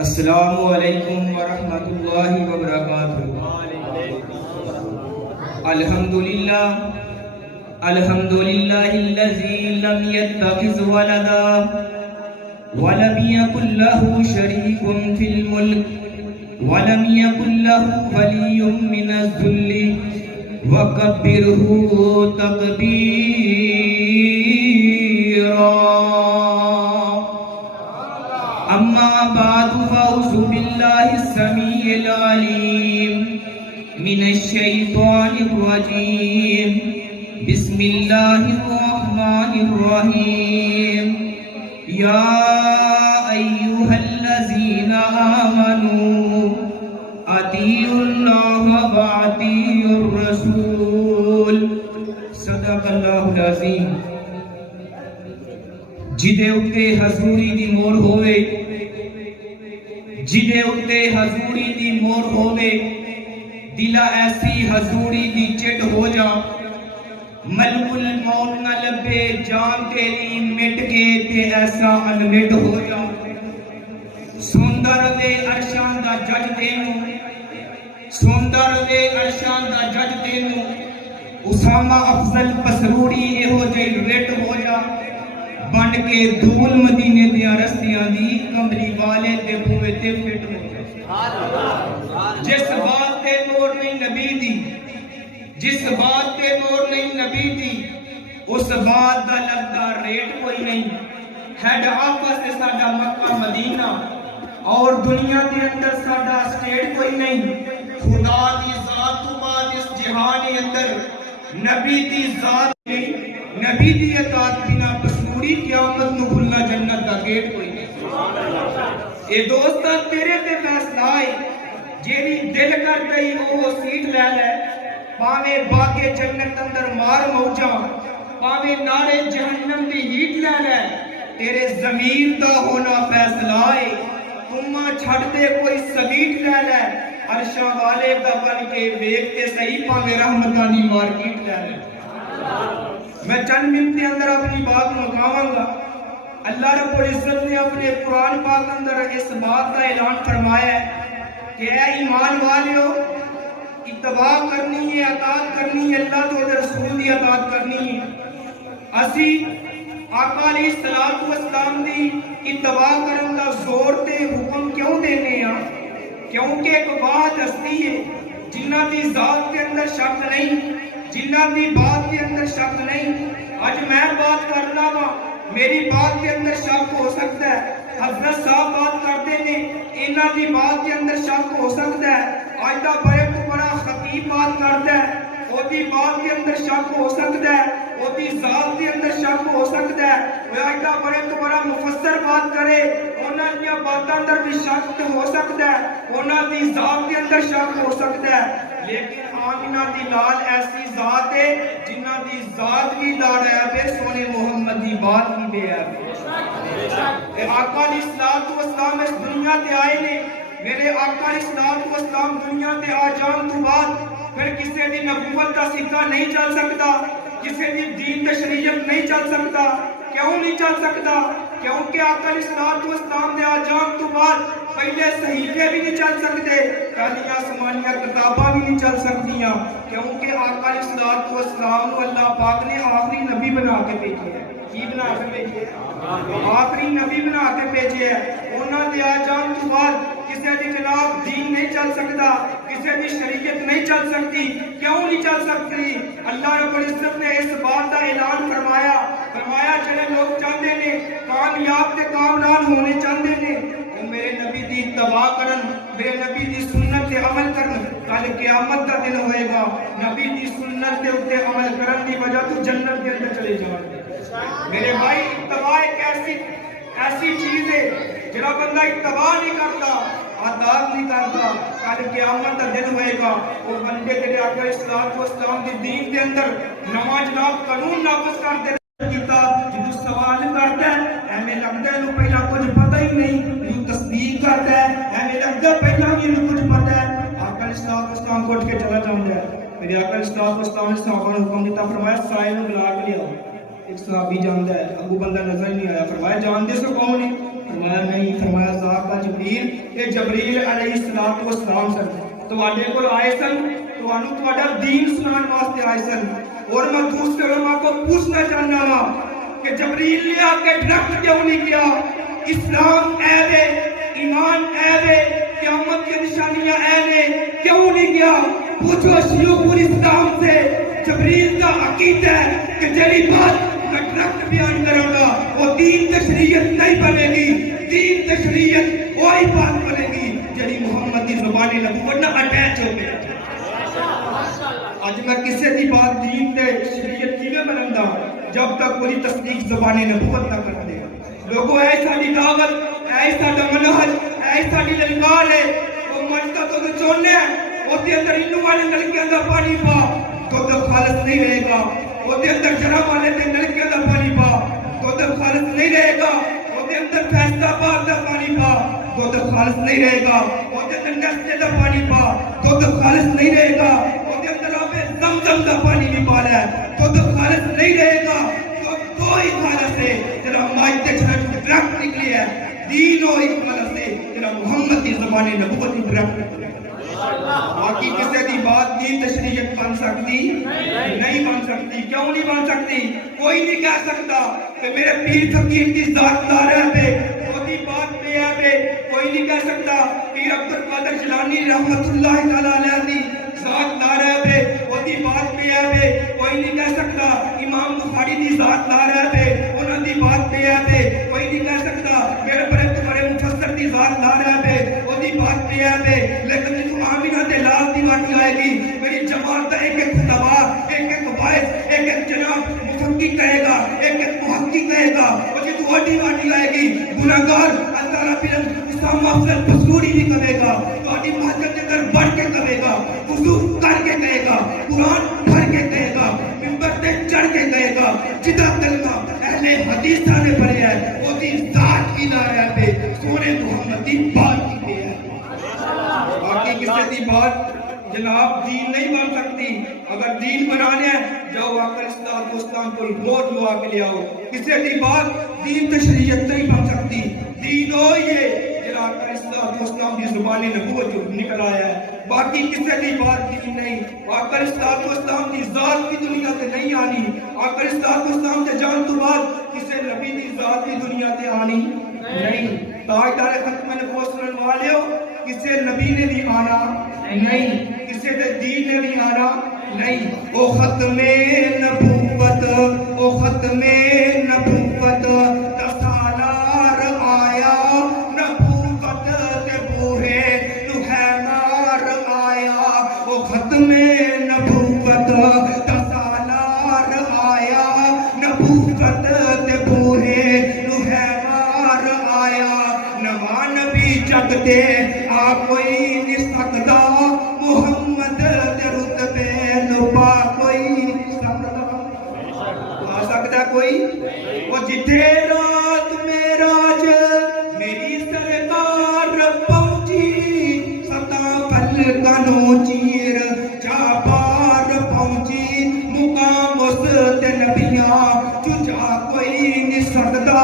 السلام علیکم ورحمۃ اللہ وبرکاتہ۔ الحمد للہ الذی لم يتخذ ولدا ولم يكن له شریک فی الملک ولم يكن له ولی من الذل وکبرہ تکبیرا۔ اما بعد فاعوذ باللہ السمیع العلیم من الشیطان الرجیم، بسم اللہ الرحمن الرحیم۔ یا ایہا الذین آمنوا اطیعوا اللہ واطیعوا الرسول، صدق اللہ العظیم۔ جدے اتے حضوری دی مور ہوئے، جدے اتے حضوری دی مور ہوئے، دلہ ایسی حضوری دی چٹ ہو جا، ملک الموت نہ لبے جان تیری مٹ کے تے ایسا انمٹ ہو جا۔ سوندر دے عرشان دا جج دینو، سوندر دے عرشان دا جج دینو، اسامہ افضل پسروڑی اے ہو جائے ریٹ ہو جا، بن کے دھول مدینے دیا رستیاں دی کمری والے تے بوئے تے فٹ ہو جائے۔ جس بات تے مور نہیں نبی دی، جس بات تے مور نہیں نبی دی، اس بات دا لگتا ریٹ کوئی نہیں۔ ہیڈ آفس سے ساڈا مکہ مدینہ اور دنیا دے اندر ساڈا سٹیٹ کوئی نہیں۔ خدا دی ذات تو بعد اس جہان اندر نبی دی ذات نہیں، نبی دی اطاعت بنا پسنوری قیامت نو کھلنا جنت دا گیٹ کوئی نہیں۔ اے دوستا تیرے تے فیصلہ آئے، جیڑی دل کر دئی وہ سیٹ لے لے، پاوے باغے جنت اندر مار موجاں، پاوے نارے جہنم دی ہیٹ لے لے، تیرے ضمیر دا ہونا فیصلہ آئے۔ تمہ چھڑ دے کوئی سویٹ لے لے، عرشہ والے دا بن کے ویکتے صحیح، پاوے رحمتانی مارکیٹ لے لے۔ میں چند منٹ کے اندر اپنی بات مکاواں گا۔ اللہ رب العزت نے اپنے قرآن پاک اندر اس بات کا اعلان فرمایا ہے کہ اے ایمان والیو، اتباع کرنی ہے، اطاعت کرنی ہے، اللہ تو رسول دی اطاعت کرنی ہے۔ اسی آقا علیہ السلام دی اتباع کرن دا زور تے حکم کیوں دینے ہیں؟ کیونکہ ایک بات ہستی ہے جنہ دی ذات کے اندر شک نہیں، جنہ دی بات کے اندر شک نہیں۔ آج میں بات کرنا وا، میری بات کے اندر شک ہو سکتا ہے، حضرت صاحب بات کرتے ہیں انہاں دی بات کے اندر شک ہو سکتا ہے، آج دا بڑے تو بڑا خطیب بات کرتا ہے او دی بات کے اندر شک ہو سکتا ہے، او دی ذات کے اندر شک ہو سکتا ہے، آج دا بڑے تو بڑا مفسر بات کرے انہاں دی باتاں اندر بھی شک ہو سکتا ہے، انہاں دی ذات کے اندر شک ہو سکتا ہے۔ لیکن آمینہ دی لال ایسی ذات ہے جنہ دی ذات بھی لال ہے، سونے محمد دی بات بھی بے ہے۔ آقا علیہ السلام اس دنیا تے آئے نے، میرے آقا علیہ السلام دنیا تے آ جان تو بعد پھر کسے دی نبوت کا سکہ نہیں چل سکتا، کسے دی دین تشریعت نہیں چل سکتا۔ کیوں نہیں چل سکتا؟ کیونکہ آقا علیہ السلام دے آ جان تو بعد پہلے صحیفے بھی نہیں چل سکتے، کالیاں سمانیاں کتاباں بھی نہیں چل سکتیاں، کیونکہ آقا علیہ السلام کو اللہ پاک نے آخری نبی بنا کے بھیجے ہے۔ کی بنا کے بھیجے ہے؟ آخری نبی بنا کے بھیجے ہے۔ انہاں دے آ جان تو بعد کسے دی جناب دین نہیں چل سکتا، کسے دی شریعت نہیں چل سکتی۔ کیوں نہیں چل سکتی؟ اللہ رب العزت نے اس بات کا اعلان فرمایا جڑے لوگ چاہتے ہیں کامیاب تے کامران ہونے چاہتے ہیں وہ میرے نبی دی اتباع کرن، میرے نبی دی سنت تے عمل کرن، کل قیامت کا دن ہوئے گا نبی دی سنت تے اتے عمل کرن دی وجہ تو جنت کے اندر چلے جائیں گے۔ میرے بھائی اتباع ایک ایسی چیز ہے جڑا بندہ اتباع نہیں کرتا، اطاعت نہیں کرتا، کل قیامت کا دن ہوئے گا وہ بندے تیرے آقا علیہ السلام دی دین کے اندر نواں جناب قانون نافذ کر دے کیتا، جدو سوال کرتا ہے ایویں لگتا ہے انہوں پہلا کچھ پتہ ہی نہیں، جدو تصدیق کرتا ہے ایویں لگتا ہے پہلا بھی انہوں کچھ پتہ ہے۔ آقا علیہ السلام کو اٹھ کے چلا جاؤں گا، میرے آقا علیہ السلام نے صحابہ نے حکم دیتا، فرمایا سائے میں بلا کے لے آؤ۔ ایک صحابی جانتا ہے، ابو بندہ نظر نہیں آیا، فرمایا جانتے سو کون ہے؟ فرمایا نہیں، فرمایا ذاکا جبریل، یہ جبریل علیہ السلام سن، تواڈے کول آئے سن، تانوں تہاڈا دین سنان واسطے آئے سن۔ اور میں دوسرے علماء کو پوچھنا چاہنا ہوں کہ جبریل نے آ کے ڈرفٹ کیوں نہیں کیا؟ اسلام عیب ہے، ایمان عیب ہے، قیامت کی نشانیاں عیب ہے، کیوں نہیں کیا؟ پوچھو شیوخ الاسلام سے، جبریل کا عقیدہ ہے کہ جڑی بات میں ڈرفٹ بیان کروں گا وہ دین تشریعت نہیں بنے گی، دین تشریعت وہی بات بنے گی جڑی محمد کی زبان نبوت نہ اٹیچ ہو گیا۔ آج میں کسی دی بات دین تے شریعت کی نہ بنندا جب تک کوئی تصدیق زبان نبوت نہ کر دے۔ لوگوں اے ساڈی دعوت، اے ساڈا منہج، اے ساڈی للکار ہے، وہ منتا تو چونے ہیں، وہ دے اندر انو والے نلکے اندر پانی پا تو خالص نہیں رہے گا، وہ دے اندر جرم والے دے نلکے اندر پانی پا تو خالص نہیں رہے گا، وہ دے اندر فیصلہ باد دا پانی پا تو خالص نہیں رہے گا، وہ دے اندر نسجے دا پانی پا تو خالص نہیں رہے گا، وہ دے اندر آبے زمزم دا پانی بھی پالا ہے تو خالص نہیں رہے گا۔ تو ہی خالص ہے جنہا مائتے چھڑا ڈرک نکلی ہے، دین و ایک خالص ہے جنہا محمد کی زبان نبوت ڈرک نکلی ہے۔ باقی کسی دی بات دین تشریعت بن سکتی نہیں بن سکتی، کیوں نہیں بن سکتی؟ کوئی نہیں کہہ سکتا کہ میرے پیر فقیر کی ذات دار ہے پہ وہ دی بات پہ ہے پہ، کوئی نہیں کہہ سکتا پیر عبدالقادر جیلانی رحمت اللہ تعالیٰ علیہ دی ذات دار ہے پہ وہ دی بات پہ ہے پہ، کوئی نہیں کہہ سکتا امام بخاری دی ذات دار ہے پہ انہوں دی بات پہ ہے پہ، کوئی نہیں کہہ سکتا میرے بڑے تمہارے مفسر دی ذات دار ہے پہ وہ دی بات پہ ہے پہ، لیکن جو آمینہ دے لال دی بات آئے گی میری جماعت کا ایک ایک خطبہ، ایک ایک باعث، ایک ایک جناب مفقی کہے گا، ایک ایک محقی کہے گا، اور جو وڈی واٹی آئے گی گناہگار اللہ رب اسلام افضل بسوری بھی کہے گا، تو اڈی محجد کے در بڑھ کے کہے گا، وضو کر کے کہے گا، قرآن پڑھ کے کہے گا، ممبر تے چڑھ کے کہے گا، جدا کلمہ اہل حدیثہ نے پڑھے ہے وہ دی ذات کی نعرہ پہ سونے محمد دی بات کی پہ ہے۔ باقی کسی دی بات جناب دین نہیں بن سکتی، اگر دین بنانے ہیں جاؤ آقا اسلام اسلام کو بہت دعا کے لے آؤ، کسی دی بات دین تشریعت نہیں بن سکتی، دین ہو یہ جناب آقا اسلام کی زبان نبوت جو نکل آیا ہے، باقی کسی دی بات دین نہیں۔ آقا اسلام کی ذات کی دنیا تے نہیں آنی، آقا اسلام تے جان تو بعد کسی نبی دی ذات کی دنیا تے آنی نہیں۔ تاجدار ختم نبوت سنن والے ہو، کسی نبی نے بھی آنا نہیں، کسی دین نے بھی آنا نہیں۔ او ختم نبوت، او ختم نبوت دا سالار آیا، نبوت دے بوہے نو ہے مار آیا۔ او ختم نبوت دا سالار آیا، نبوت دے بوہے نو ہے مار آیا۔ نواں نبی جگ دے آ کوئی نہیں سکتا، محمد دے رتبے نو پا کوئی نہیں سکتا۔ آ سکتا کوئی؟ وہ جتھے رات معراج میری سرکار پہنچی، ستا پلکانوں چیر جا پار پہنچی، مقام اس تے نبیاں چجا کوئی نہیں سکتا،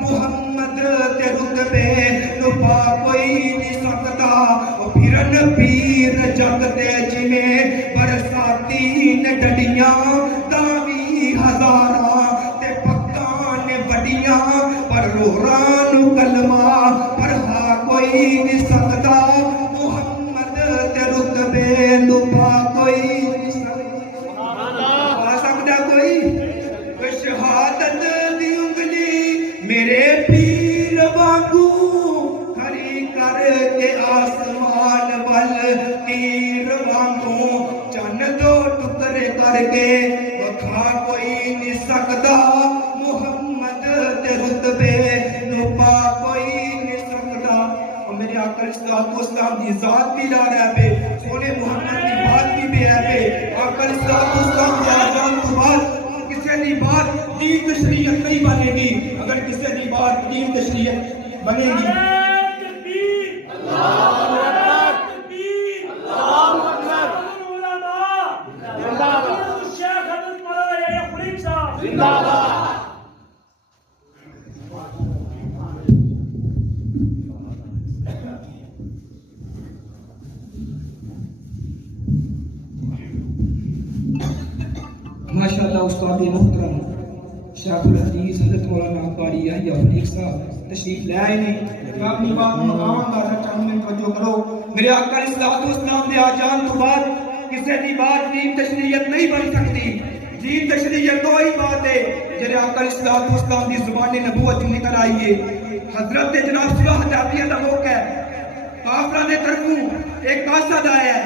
محمد دے رتبے نو پا کوئی نہیں سکتا۔ وہ پھرن پیر جگ دے جویں برساتی نے ڈڈیاں، داوی ہزاراں تے پکاں نے وڈیاں، پر روحاں نو کلمہ پڑھا کوئی نہیں سکتا، محمد دے رتبے نو پا کوئی نہیں سکتا۔ آ سکتا کوئی؟ شہادت دی انگلی میرے پیر وانگو کھڑی کر کے آسمان ول، تیر وانگو چن دو ٹکڑے کر کے وکھا کوئی نہیں سکتا، محمد دے رتبے نو پا کوئی نہیں سکتا۔ اور میرے آقا اسلام دی ذات بھی لا رہا پہ، سونے محمد دی بات بھی پہ ہے پہ، آقا اسلام دی آزان تو بات کسی دی بات دین تشریعت نہیں بنے گی، اگر کسی دی بات دین تشریعت بنے گی۔ زندہ باد۔ استاد محترم شیخ الحدیث حضرت مولانا قاری یحییٰ فریق صاحب تشریف لے آئے نے. میں اپنی بات مقام اندازہ چاہوں میں توجہ کرو. میرے آقا علیہ الصلوۃ والسلام دے آ جان تو بعد کسی دی بات دین تشریعت نہیں بن سکتی. دین تشریعت تو ہی بات ہے جڑے آقا علیہ الصلوۃ والسلام دی زبان نبوت نکل آئی ہے. حضرت جناب صلح حدیبیہ دا موقع ہے. کافراں دے طرفوں ایک قاصد آیا ہے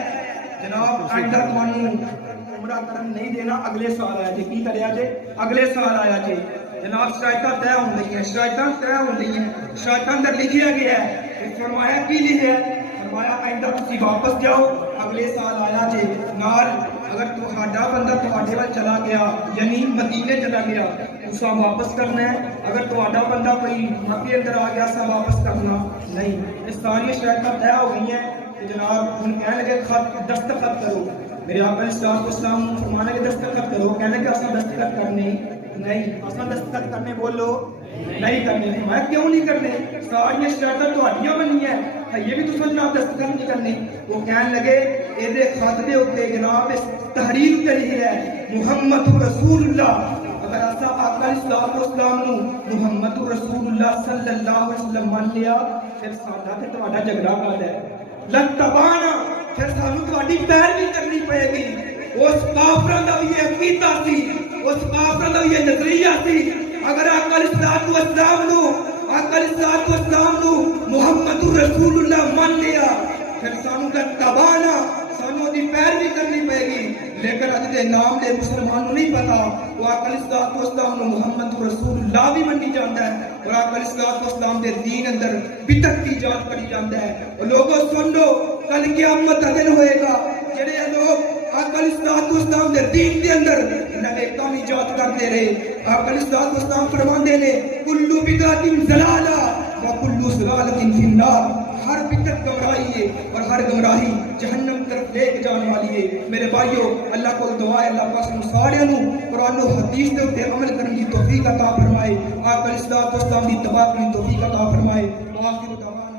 جناب آئندہ تمہوں عمرہ کرن نہیں دینا اگلے سال آیا جے. کی کریا جے؟ اگلے سال آیا جے. جناب شرائطاں طے ہون لگی ہیں, شرائطاں طے ہون لگی ہیں, شرائطاں اندر لکھیا گیا ہے. فرمایا کی لکھیا ہے؟ فرمایا آئندہ تسی واپس جاؤ اگلے سال آیا جے. نال اگر تہاڈا بندہ تہاڈے ول چلا گیا یعنی مدینے چلا گیا اسا واپس کرنا ہے. اگر تہاڈا بندہ کوئی مکے اندر آ گیا اسا واپس کرنا نہیں. یہ ساری شرائطاں طے ہو گئی ہیں کہ جناب ہن کہنے لگے خط دستخط کرو. میرے آقا علیہ الصلوۃ والسلام فرمانے کے دستخط کرو. کہنے کہ اسا دستخط کرنے نہیں, اسا دستخط کرنے بولو نہیں کرنے. میں کیوں نہیں کرنے؟ ساری شرائطاں تہاڈیاں بنی ہیں, یہ بھی تساں جناب دستخط نہیں کرنے. وہ کہنے لگے اے دے خط دے اوتے جناب اس تحریر تے لکھیا ہے محمد رسول اللہ. اگر اسا آقا علیہ الصلوۃ والسلام نو محمد رسول اللہ صلی اللہ علیہ وسلم مان لیا پھر ساڈا تے تہاڈا جھگڑا کادا ہے لتبانا. پھر سانو تہاڈی پیروی کرنی پئے گی. اس کافراں دا بھی یہ عقیدہ سی, اس کافراں دا بھی یہ نظریہ سی. اگر آقا علیہ الصلوۃ والسلام نو آقا علیہ الصلوۃ والسلام نو محمد رسول اللہ مان لیا پھر سانو لتبانا سانو دی پیروی کرنی پئے گی. لیکن اج دے نام دے مسلمانوں نہیں پتا وہ آقا علیہ الصلوۃ والسلام نو محمد رسول اللہ بھی منی جاندا ہے اور آقا علیہ الصلوۃ والسلام دے دین اندر بدعت کی ایجاد کری جاندا ہے. اور لوگوں سن لو کل قیامت دا دن ہوئے گا جڑے لوگ آقا علیہ الصلوۃ والسلام دے دین دے اندر نوے کام ایجاد کرتے رہے. آقا علیہ الصلوۃ والسلام فرماندے نے کل بدعت ضلالہ وکل ضلالۃ فی النار. ہر بدعت گمراہی ہے اور ہر گمراہی جہنم طرف لے کے جان والی ہے. میرے بھائیو اللہ کو دعا ہے اللہ پاک ہم سارے نو قرآن و حدیث دے اوپر عمل کرنے کی توفیق عطا فرمائے. آقا علیہ الصلوۃ والسلام دی اتباع کرنے کی توفیق عطا فرمائے. وآخر دعوانا